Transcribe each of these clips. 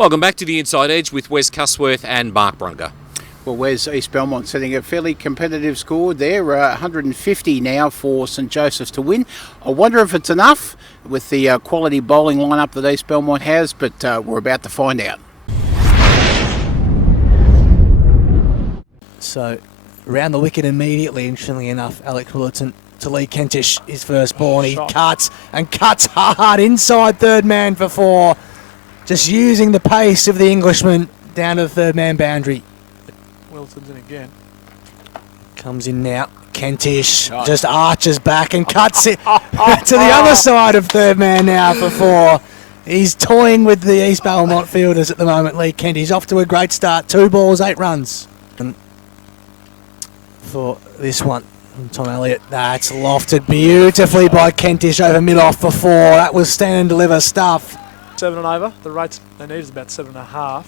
Welcome back to the Inside Edge with Wes Cusworth and Mark Brunker. Well, where's East Belmont setting a fairly competitive score there, 150 now for St Joseph's to win. I wonder if it's enough with the quality bowling lineup that East Belmont has, but we're about to find out. So, around the wicket immediately, interestingly enough, Alec Willerton to Lee Kentish, his firstborn. He cuts hard inside third man for 4. Just using the pace of the Englishman down to the third man boundary. Wilton's in again. Comes in now. Kentish just arches back and cuts it to the other side of third man now for 4. He's toying with the East Belmont fielders at the moment, Lee Kentish. Off to a great start. 2 balls, 8 runs. And for this one from Tom Elliott. That's lofted beautifully by Kentish over mid-off for 4. That was stand and deliver stuff. 7 and over. The rate they need is about 7.5.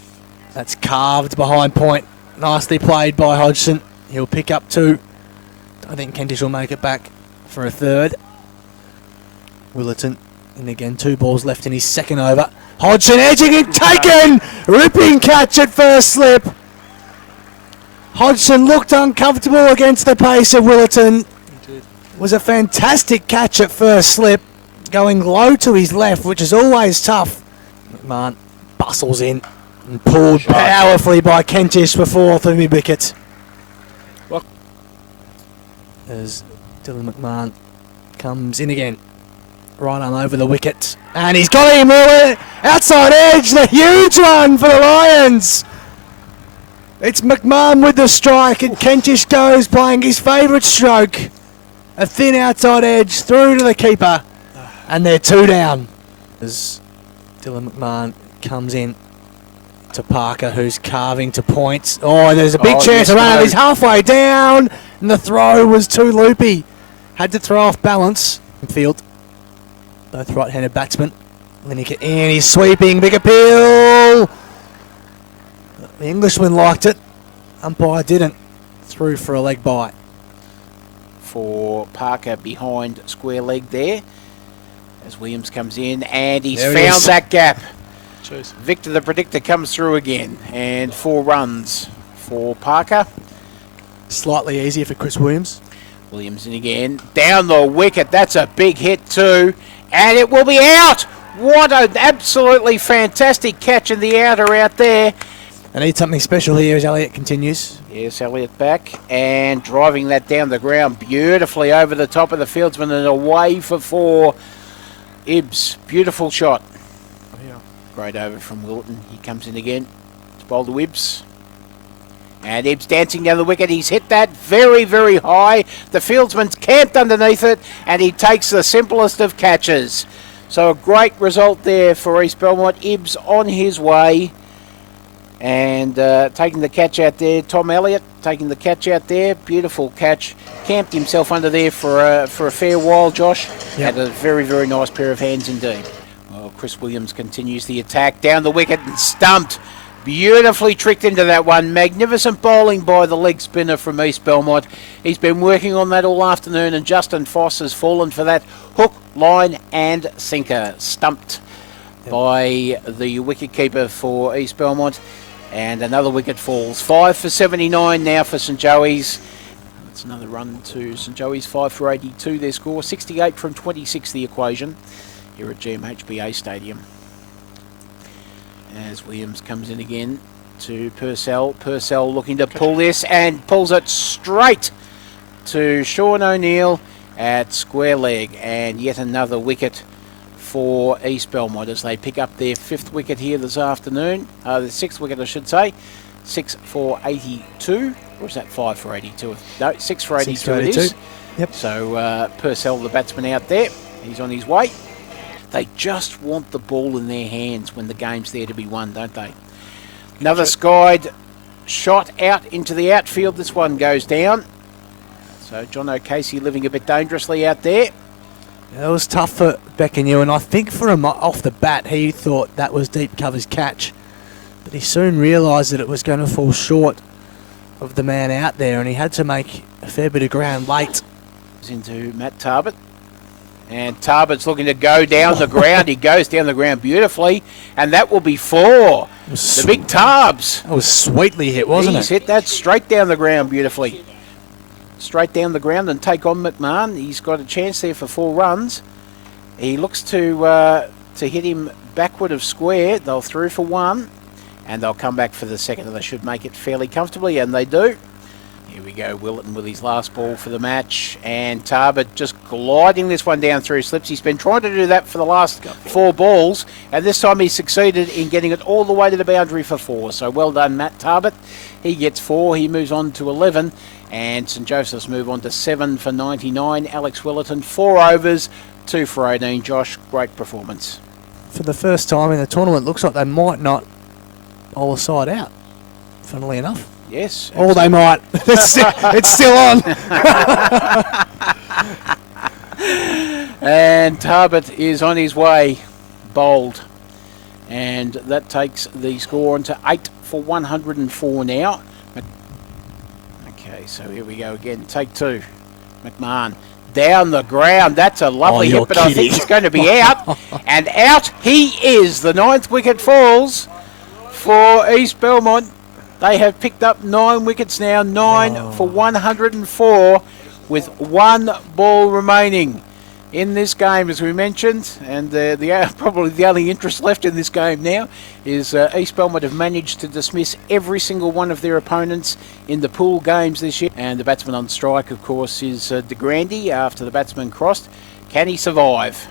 That's carved behind point. Nicely played by Hodgson. He'll pick up 2. I think Kentish will make it back for a 3rd. Willerton, and again 2 balls left in his second over. Hodgson edging it, taken! Ripping catch at first slip. Hodgson looked uncomfortable against the pace of Willerton. He did. Was a fantastic catch at first slip, going low to his left, which is always tough. McMahon bustles in and pulled powerfully by Kentish for 4th of mid-wicket. As Dylan McMahon comes in again. Right arm over the wicket. And he's got him outside edge. The huge one for the Lions. It's McMahon with the strike, and Kentish goes playing his favourite stroke. A thin outside edge through to the keeper. And they're 2 down. As Dylan McMahon comes in to Parker, who's carving to points. Oh, there's a big chance to run out. He's halfway down, and the throw was too loopy. Had to throw off balance. Field. Both right-handed batsmen. Lineker in, he's sweeping, big appeal. The Englishman liked it. Umpire didn't. Through for a leg bye. For Parker behind square leg there. As Williams comes in, and he's There found that gap. Jeez. Victor the Predictor comes through again, and 4 runs for Parker. Slightly easier for Chris Williams. Williams in again, down the wicket. That's a big hit too, and it will be out. What an absolutely fantastic catch in the outer out there. They need something special here as Elliott continues. Yes, Elliott back and driving that down the ground beautifully over the top of the fieldsman and away for 4. Ibbs, beautiful shot. Yeah. Great over from Wilton. He comes in again. It's bowled to Ibbs. And Ibbs dancing down the wicket. He's hit that very, very high. The fieldsman's camped underneath it, and he takes the simplest of catches. So a great result there for East Belmont. Ibbs on his way. And taking the catch out there. Tom Elliott taking the catch out there. Beautiful catch. Camped himself under there for a fair while, Josh. Yep. Had a very, very nice pair of hands indeed. Well, Chris Williams continues the attack. Down the wicket and stumped. Beautifully tricked into that one. Magnificent bowling by the leg spinner from East Belmont. He's been working on that all afternoon, and Justin Foss has fallen for that hook, line and sinker. Stumped by the wicketkeeper for East Belmont. And another wicket falls. 5 for 79 now for St Joey's. That's another run to St Joey's. 5 for 82 their score. 68 from 26 the equation here at GMHBA Stadium. As Williams comes in again to Purcell. Purcell looking to pull this and pulls it straight to Sean O'Neill at square leg. And yet another wicket for East Belmont as they pick up their 5th wicket here this afternoon. The 6th wicket, I should say. 6 for 82. Or is that 5 for 82? No, 6 for 82, 6 for 82. it is. Yep. So Purcell, the batsman out there, he's on his way. They just want the ball in their hands when the game's there to be won, don't they? Another skied shot out into the outfield. This one goes down. So John O'Casey living a bit dangerously out there. It was tough for Beckenhue, and I think for him off the bat he thought that was deep cover's catch. But he soon realised that it was going to fall short of the man out there, and he had to make a fair bit of ground late. Into Matt Tarbert. And Tarbet's looking to go down the ground. He goes down the ground beautifully. And that will be 4. The big Tarbs. That was sweetly hit, wasn't He's it? hit that straight down the ground beautifully. Straight down the ground and take on McMahon. He's got a chance there for 4 runs. He looks to hit him backward of square. They'll through for 1. And they'll come back for the second. And they should make it fairly comfortably. And they do. Here we go, Willetton with his last ball for the match, and Tarbet just gliding this one down through slips. He's been trying to do that for the last 4 balls, and this time he succeeded in getting it all the way to the boundary for 4. So well done, Matt Tarbet. He gets 4. He moves on to 11, and St Joseph's move on to 7 for 99. Alex Willetton, 4 overs, 2 for 18. Josh, great performance. For the first time in the tournament, looks like they might not bowl a side out, funnily enough. Yes. Or they might. It's still on. And Tarbet is on his way, bowled. And that takes the score on to 8 for 104 now. Okay, so here we go again. Take 2. McMahon down the ground. That's a lovely hit, but I think he's going to be out. And out he is. The 9th wicket falls for East Belmont. They have picked up 9 wickets now, 9 for 104 with 1 ball remaining in this game, as we mentioned. And probably the only interest left in this game now is East Belmont have managed to dismiss every single one of their opponents in the pool games this year. And the batsman on strike, of course, is De Grande after the batsman crossed. Can he survive?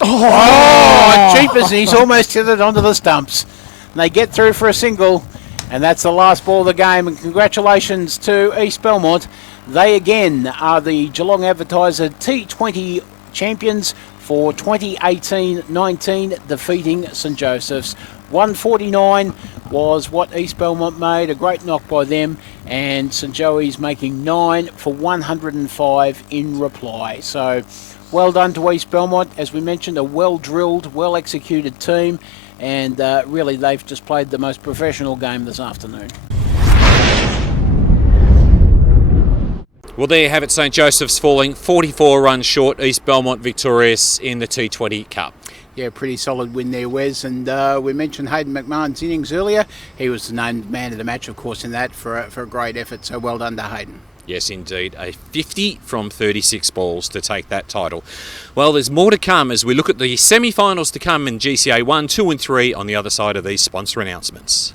Oh, jeepers, and he's almost hit it onto the stumps. And they get through for a single. And that's the last ball of the game. And congratulations to East Belmont. They again are the Geelong Advertiser T20 champions for 2018-19, defeating St Joseph's. 149 was what East Belmont made. A great knock by them. And St Joey's making 9 for 105 in reply. So well done to East Belmont. As we mentioned, a well-drilled, well-executed team. And really, they've just played the most professional game this afternoon. Well, there you have it. St Joseph's falling 44 runs short. East Belmont victorious in the T20 Cup. Yeah, pretty solid win there, Wes. And we mentioned Hayden McMahon's innings earlier. He was the named man of the match, of course, in that for a great effort. So well done to Hayden. Yes, indeed. A 50 from 36 balls to take that title. Well, there's more to come as we look at the semi-finals to come in GCA 1, 2 and 3 on the other side of these sponsor announcements.